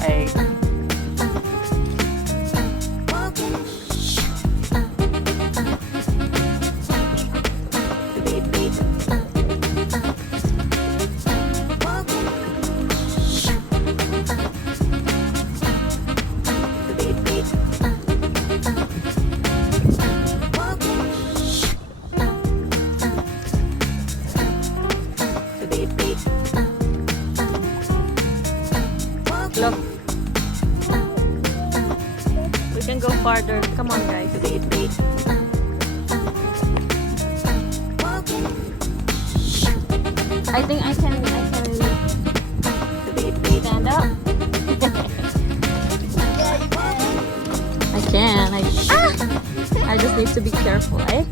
Ay. Look. We can go farther. Come on, guys. I think I can stand up. I can. I just need to be careful, eh?